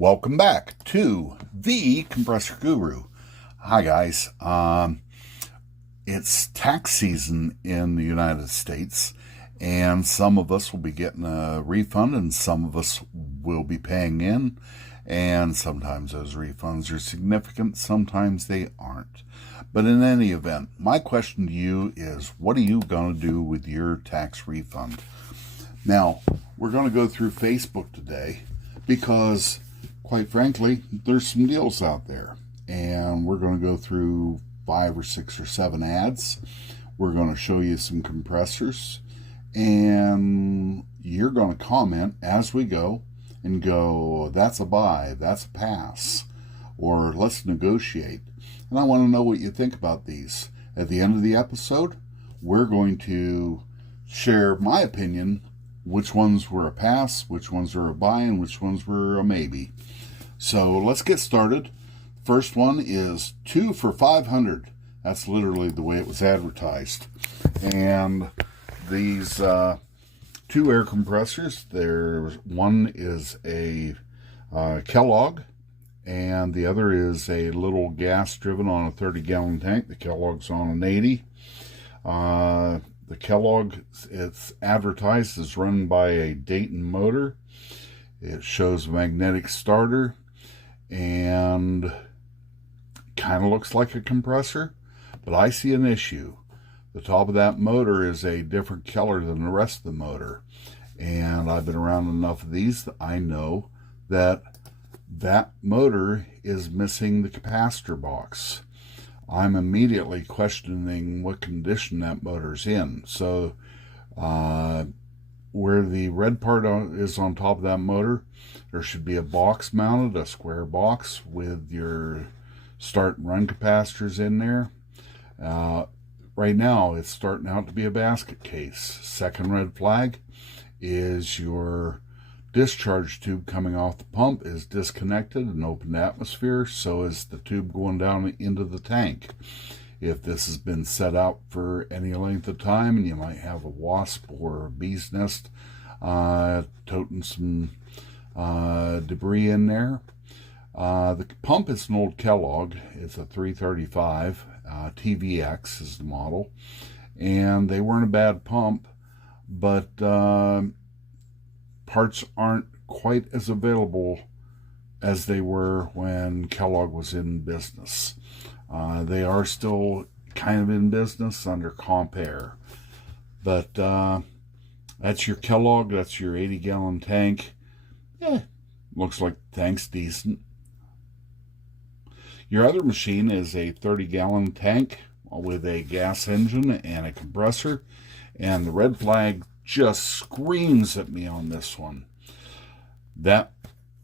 Welcome back to the Compressor Guru. Hi guys. It's tax season in the United States, and some of us will be getting a refund and some of us will be paying in, and sometimes those refunds are significant, sometimes they aren't. But in any event, my question to you is, what are you going to do with your tax refund? Now, we're going to go through Facebook today because, quite frankly, there's some deals out there, and we're going to go through 5 or 6 or 7 ads. We're going to show you some compressors, and you're going to comment as we go and go, that's a buy, that's a pass, or let's negotiate. And I want to know what you think about these. At the end of the episode, we're going to share my opinion, which ones were a pass, which ones were a buy, and which ones were a maybe. So let's get started. First one is 2 for $500. That's literally the way it was advertised. And these 2 air compressors, one is a Kellogg, and the other is a little gas driven on a 30-gallon tank. The Kellogg's on an 80. The Kellogg, it's advertised as run by a Dayton motor. It shows a magnetic starter and kind of looks like a compressor, but I see an issue. The top of that motor is a different color than the rest of the motor, and I've been around enough of these that I know that that motor is missing the capacitor box. I'm immediately questioning what condition that motor's in. So where the red part is on top of that motor, there should be a box mounted, a square box with your start and run capacitors in there. Right now, it's starting out to be a basket case. Second red flag is your discharge tube coming off the pump is disconnected and open to atmosphere. So is the tube going down into the tank. If this has been set out for any length of time, and you might have a wasp or a bee's nest toting some debris in there. The pump is an old Kellogg. It's a 335. TVX is the model. And they weren't a bad pump, but parts aren't quite as available as they were when Kellogg was in business. They are still kind of in business under Compressor. But that's your Kellogg. That's your 80-gallon tank. Yeah, looks like the tank's decent. Your other machine is a 30-gallon tank with a gas engine and a compressor. And the red flag just screams at me on this one. That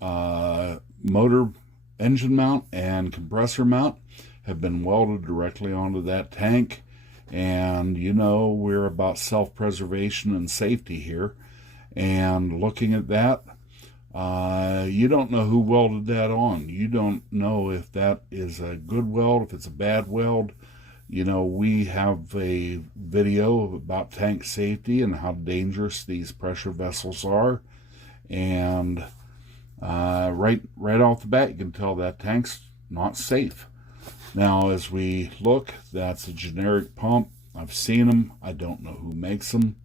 motor engine mount and compressor mount have been welded directly onto that tank. And you know, we're about self-preservation and safety here. And looking at that, you don't know who welded that on. You don't know if that is a good weld, if it's a bad weld. You know, we have a video about tank safety and how dangerous these pressure vessels are. And right off the bat, you can tell that tank's not safe. Now, as we look, that's a generic pump. I've seen them. I don't know who makes them.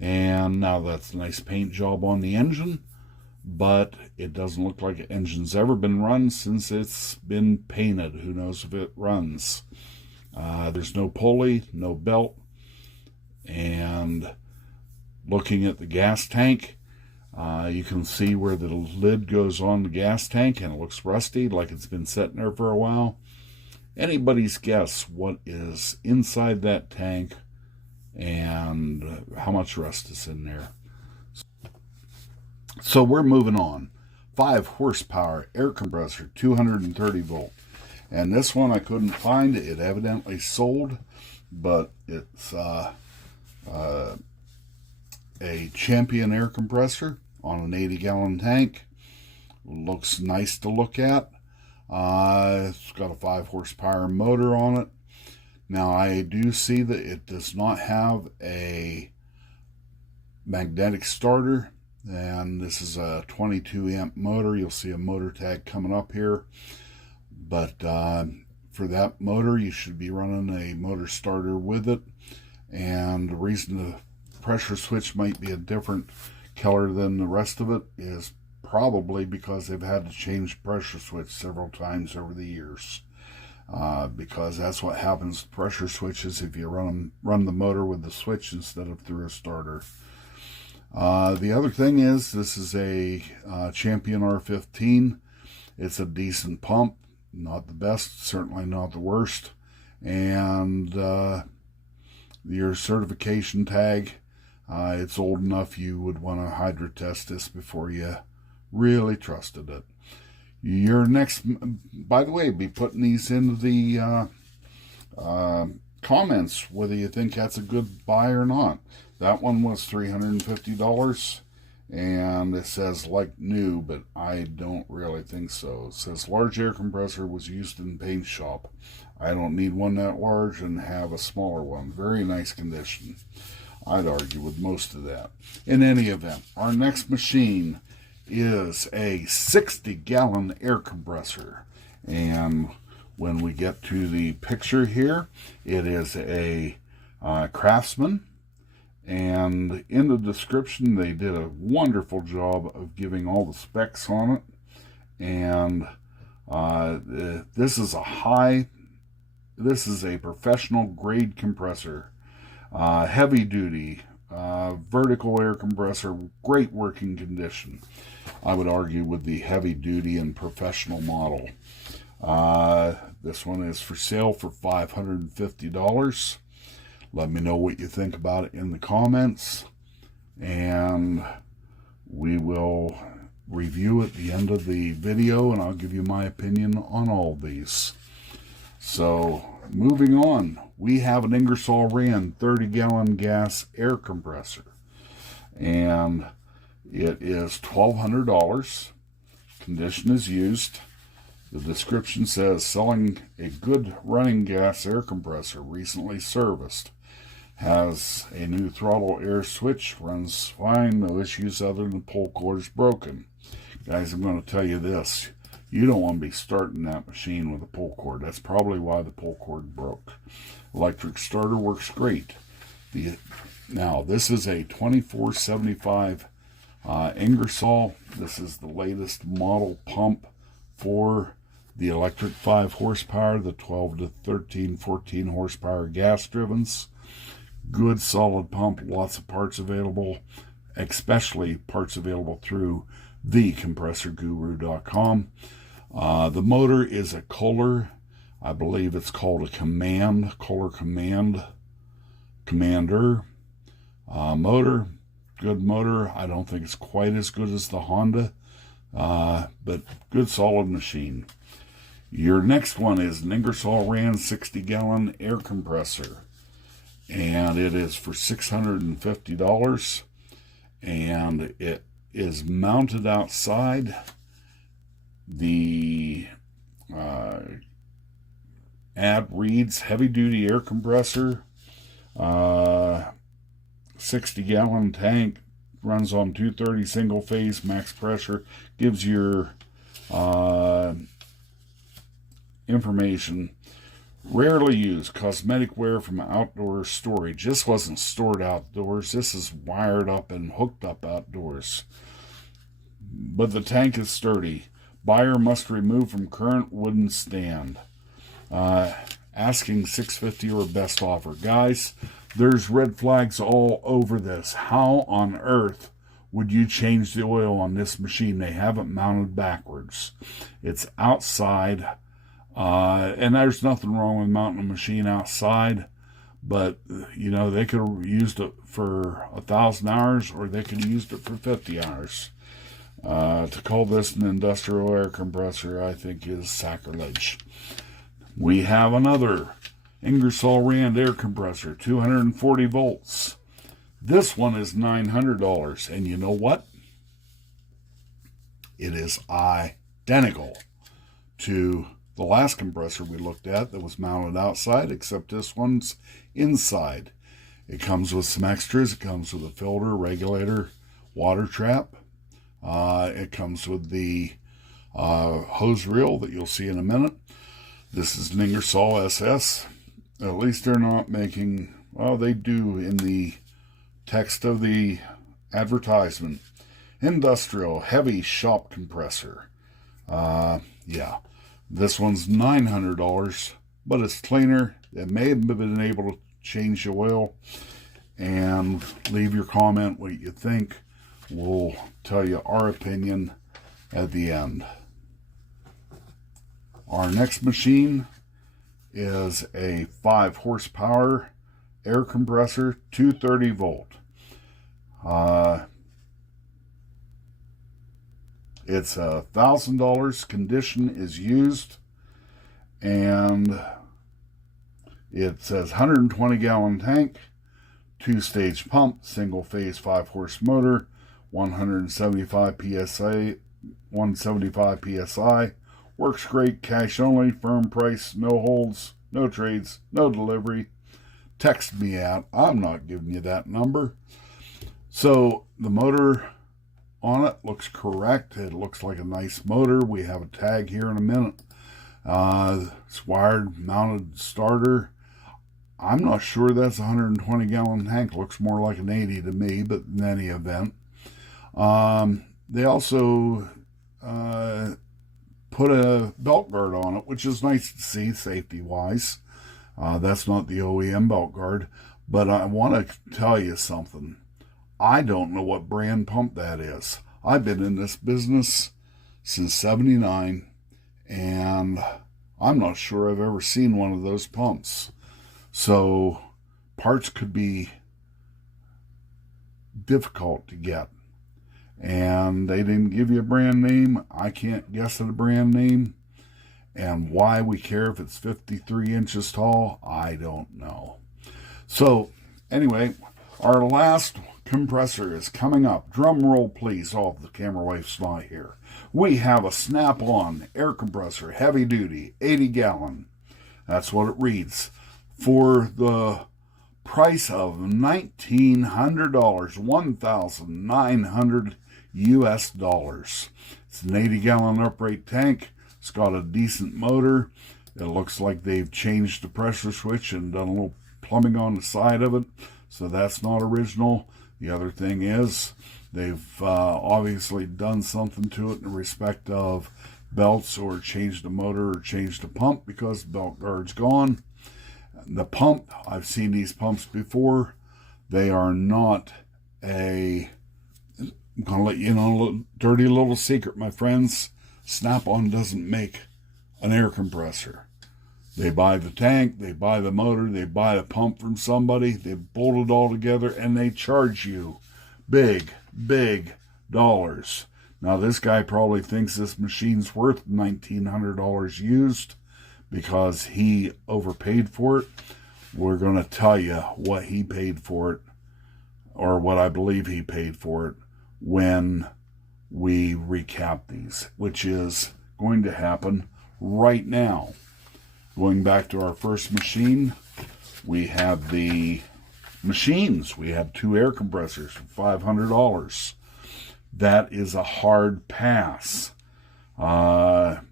And now that's a nice paint job on the engine, but it doesn't look like an engine's ever been run since it's been painted. Who knows if it runs? There's no pulley, no belt. And looking at the gas tank, you can see where the lid goes on the gas tank, and it looks rusty, like it's been sitting there for a while. Anybody's guess what is inside that tank and how much rust is in there. So we're moving on. 5 horsepower air compressor, 230 volt. And this one I couldn't find. It evidently sold, but it's a Champion air compressor on an 80-gallon tank. Looks nice to look at. It's got a 5 horsepower motor on it. Now, I do see that it does not have a magnetic starter and this is a 22 amp motor. You'll see a motor tag coming up here, but for that motor you should be running a motor starter with it. And the reason the pressure switch might be a different color than the rest of it is probably because they've had to change the pressure switch several times over the years, because that's what happens to pressure switches if you run the motor with the switch instead of through a starter. The other thing is, this is a Champion R15. It's a decent pump, not the best, certainly not the worst. And your certification tag, it's old enough you would want to hydro test this before you really trusted it. Your next, by the way, be putting these into the comments whether you think that's a good buy or not. That one was $350, and it says like new, but I don't really think so. It says large air compressor was used in paint shop. I don't need one that large and have a smaller one. Very nice condition. I'd argue with most of that. In any event, our next machine is a 60-gallon air compressor, and when we get to the picture here, it is a Craftsman, and in the description they did a wonderful job of giving all the specs on it. And this is a professional grade compressor, heavy duty, vertical air compressor, great working condition. I would argue with the heavy duty and professional model. This one is for sale for $550. Let me know what you think about it in the comments, and we will review at the end of the video, and I'll give you my opinion on all these. So moving on, we have an Ingersoll Rand 30-gallon gas air compressor, and it is $1,200. Condition is used. The description says selling a good running gas air compressor, recently serviced, has a new throttle air switch, runs fine, no issues other than pull cord's broken. Guys, I'm going to tell you this. You don't want to be starting that machine with a pull cord. That's probably why the pull cord broke. Electric starter works great. Now, this is a 2475 Ingersoll. This is the latest model pump for the electric 5 horsepower, the 12 to 13, 14 horsepower gas drivens. Good solid pump, lots of parts available, especially parts available through thecompressorguru.com. The motor is a Kohler. I believe it's called a Kohler Commander motor. Good motor. I don't think it's quite as good as the Honda, but good solid machine. Your next one is an Ingersoll Rand 60-gallon air compressor, and it is for $650, and it is mounted outside. The ad reads heavy-duty air compressor, 60-gallon tank, runs on 230 single-phase, max pressure, gives your information. Rarely used, cosmetic wear from outdoor storage. This wasn't stored outdoors. This is wired up and hooked up outdoors. But the tank is sturdy. Buyer must remove from current wooden stand. Asking $650 or best offer. Guys, there's red flags all over this. How on earth would you change the oil on this machine? They have it mounted backwards. It's outside. And there's nothing wrong with mounting a machine outside, but you know, they could have used it for 1,000 hours, or they could have used it for 50 hours. To call this an industrial air compressor, I think, is sacrilege. We have another Ingersoll Rand air compressor, 240 volts. This one is $900, and you know what? It is identical to the last compressor we looked at that was mounted outside, except this one's inside. It comes with some extras. It comes with a filter, regulator, water trap. It comes with the hose reel that you'll see in a minute. This is an Ingersoll SS. At least they're not making, well, they do in the text of the advertisement. Industrial heavy shop compressor. Yeah, this one's $900, but it's cleaner. It may have been able to change the oil. And leave your comment what you think. We'll tell you our opinion at the end. Our next machine is a 5 horsepower air compressor, 230 volt. It's $1,000. Condition is used, and it says 120 gallon tank, 2-stage pump, single phase 5 horse motor, 175 psi, 175 psi. Works great, cash only, firm price, no holds, no trades, no delivery. Text me at, I'm not giving you that number. So the motor on it looks correct. It looks like a nice motor. We have a tag here in a minute. It's wired mounted starter. I'm not sure that's a 120 gallon tank. Looks more like an 80 to me, but in any event. They also put a belt guard on it, which is nice to see safety wise. That's not the OEM belt guard, but I want to tell you something. I don't know what brand pump that is. I've been in this business since '79, and I'm not sure I've ever seen one of those pumps. So parts could be difficult to get. And they didn't give you a brand name. I can't guess at a brand name. And why we care if it's 53 inches tall, I don't know. So anyway, our last compressor is coming up. Drum roll, please. Oh, the camera wife's not here. We have a snap-on air compressor, heavy duty, 80 gallon. That's what it reads. For the price of $1,900, $1,900 US dollars. It's an 80 gallon upright tank. It's got a decent motor. It looks like they've changed the pressure switch and done a little plumbing on the side of it. So that's not original. The other thing is they've obviously done something to it in respect of belts, or changed the motor or changed the pump, because the belt guard's gone. The pump, I've seen these pumps before. They are not a... I'm going to let you know a dirty little secret, my friends. Snap-on doesn't make an air compressor. They buy the tank, they buy the motor, they buy a pump from somebody, they bolt it all together, and they charge you big, big dollars. Now, this guy probably thinks this machine's worth $1,900 used because he overpaid for it. We're going to tell you what he paid for it, or what I believe he paid for it, when we recap these, which is going to happen right now. Going back to our first machine, we have the machines. We have 2 air compressors for $500. That is a hard pass. The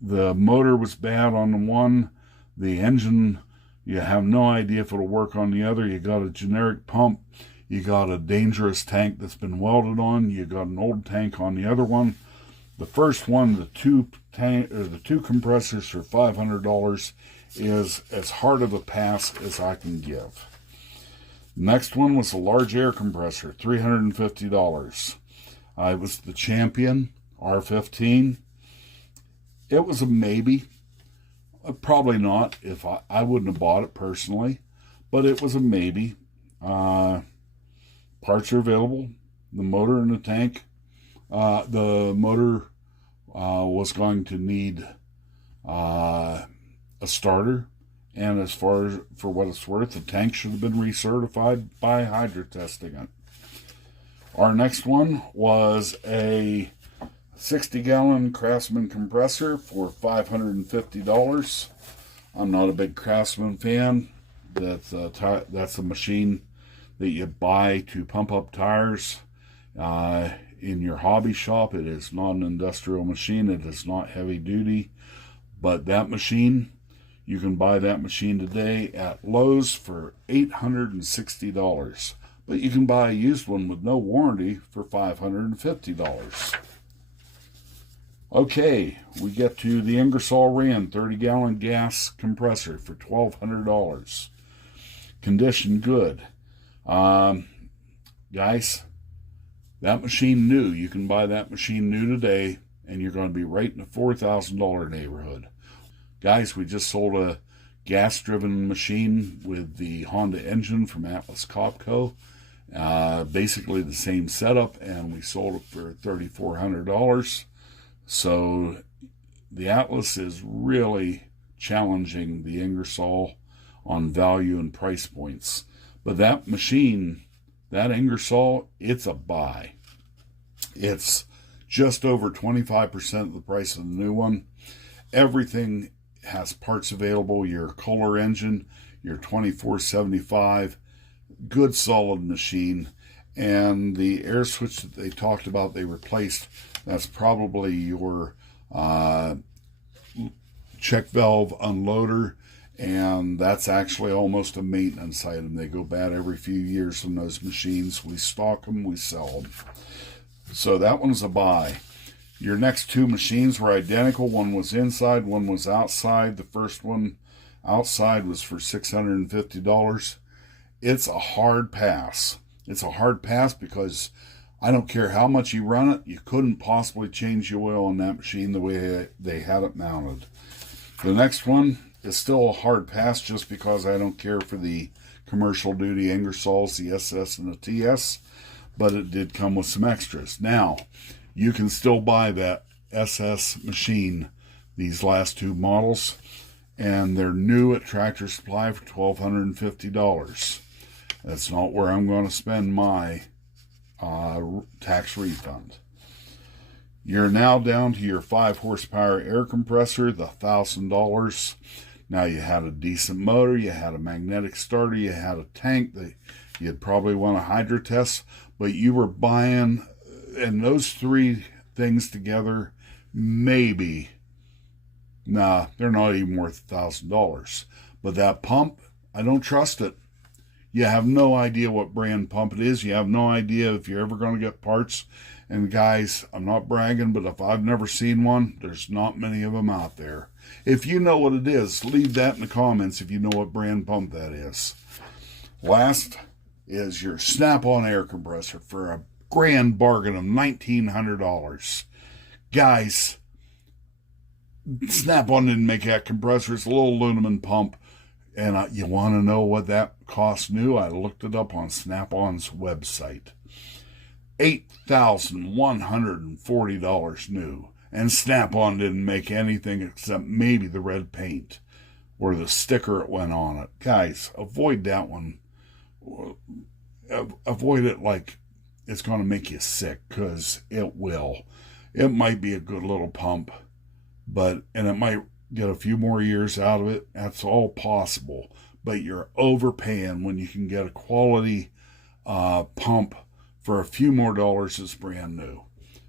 motor was bad on the one. The engine, you have no idea if it'll work on the other. You got a generic pump. You got a dangerous tank that's been welded on. You got an old tank on the other one. The first one, the two compressors for $500, is as hard of a pass as I can give. Next one was a large air compressor, $350. It was the Champion R15. It was a maybe. Probably not. If I wouldn't have bought it personally, but it was a maybe. Parts are available. The motor in the tank. The motor was going to need a starter, and as far as for what it's worth, the tank should have been recertified by hydro testing it. Our next one was a 60-gallon Craftsman compressor for $550. I'm not a big Craftsman fan. That's a machine that you buy to pump up tires. in your hobby shop. It is not an industrial machine. It is not heavy duty. But that machine, you can buy that machine today at Lowe's for $860. But you can buy a used one with no warranty for $550. Okay, we get to the Ingersoll Rand 30-gallon gas compressor for $1,200. Condition good. Guys, that machine new. You can buy that machine new today, and you're going to be right in the $4,000 neighborhood. Guys, we just sold a gas-driven machine with the Honda engine from Atlas Copco. Basically the same setup, and we sold it for $3,400. So the Atlas is really challenging the Ingersoll on value and price points. But that machine, that Ingersoll, it's a buy. It's just over 25% of the price of the new one. Everything has parts available. Your Kohler engine, your 2475, good solid machine. And the air switch that they talked about they replaced, that's probably your check valve unloader, and that's actually almost a maintenance item. They go bad every few years on those machines. We stock them, we sell them. So that one's a buy. Your next two machines were identical. One was inside, one was outside. The first one outside was for $650. It's a hard pass. It's a hard pass because I don't care how much you run it, you couldn't possibly change the oil on that machine the way they had it mounted. The next one is still a hard pass just because I don't care for the commercial duty Ingersolls, the SS and the TS, but it did come with some extras. Now, you can still buy that SS machine, these last two models, and they're new at Tractor Supply for $1,250. That's not where I'm going to spend my tax refund. You're now down to your 5 horsepower air compressor, the $1,000. Now you had a decent motor, you had a magnetic starter, you had a tank that you'd probably want a hydro test, but you were buying, and those three things together, maybe, nah, they're not even worth $1,000. But that pump, I don't trust it. You have no idea what brand pump it is. You have no idea if you're ever going to get parts. And guys, I'm not bragging, but if I've never seen one, there's not many of them out there. If you know what it is, leave that in the comments if you know what brand pump that is. Last is your Snap-on air compressor for a grand bargain of $1,900. Guys, Snap-on didn't make that compressor. It's a little aluminum pump. And you want to know what that cost new? I looked it up on Snap-on's website. $8,140 new. And Snap-on didn't make anything except maybe the red paint or the sticker it went on it. Guys, avoid that one. Avoid it like it's going to make you sick, because it will. It might be a good little pump, and it might get a few more years out of it. That's all possible. But you're overpaying when you can get a quality pump for a few more dollars that's brand new.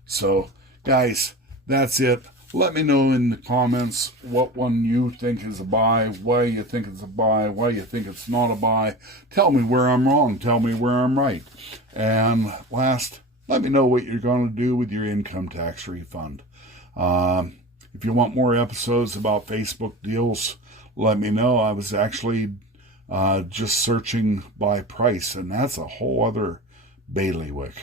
So, guys, that's it. Let me know in the comments what one you think is a buy, why you think it's a buy, why you think it's not a buy. Tell me where I'm wrong. Tell me where I'm right. And last, let me know what you're going to do with your income tax refund. If you want more episodes about Facebook deals, let me know. I was actually just searching by price, and that's a whole other bailiwick.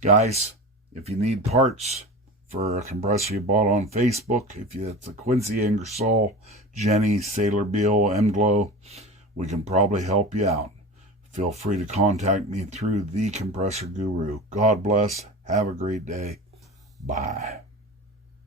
Guys, if you need parts for a compressor you bought on Facebook, it's a Quincy, Ingersoll, Jenny, Saylor, Beall, emglo, we can probably help you out. Feel free to contact me through the Compressor Guru. God bless. Have a great day. Bye.